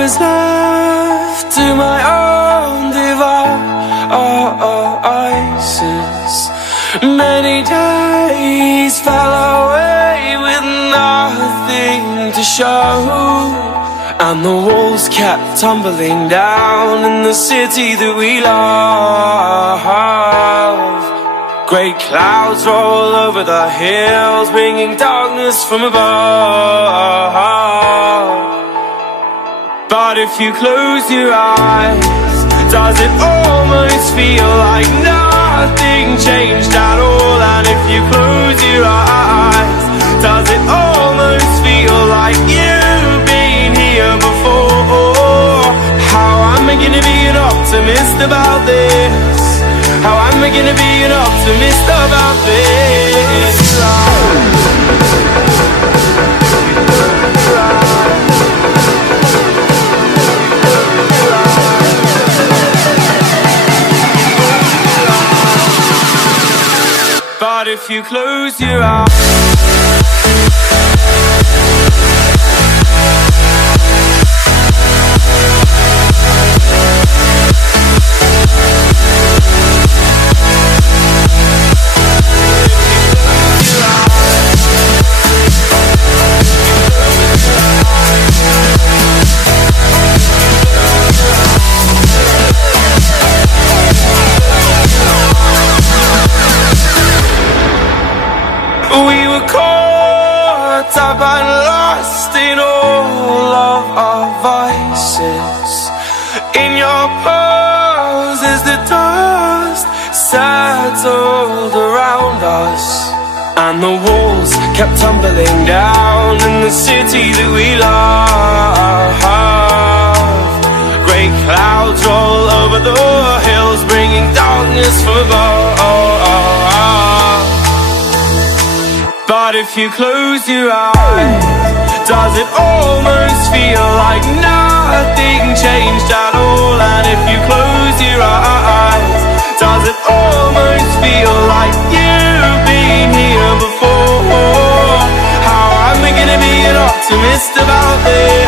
was left to my own devices, many days fell away with nothing to show, and the walls kept tumbling down in the city that we love. Great clouds roll over the hills, bringing darkness from above. But if you close your eyes, does it almost feel like nothing changed at all? And if you close your eyes, does it almost feel like you've been here before? How am I gonna be an optimist about this? How am I gonna be an optimist about this? But if you close your eyes, we were caught up and lost in all of our vices. In your pose as the dust settled around us, and the walls kept tumbling down in the city that we love. Great clouds roll over the hills, bringing darkness from above. But if you close your eyes, does it almost feel like nothing changed at all? And if you close your eyes, does it almost feel like you've been here before? How am I gonna be an optimist about this?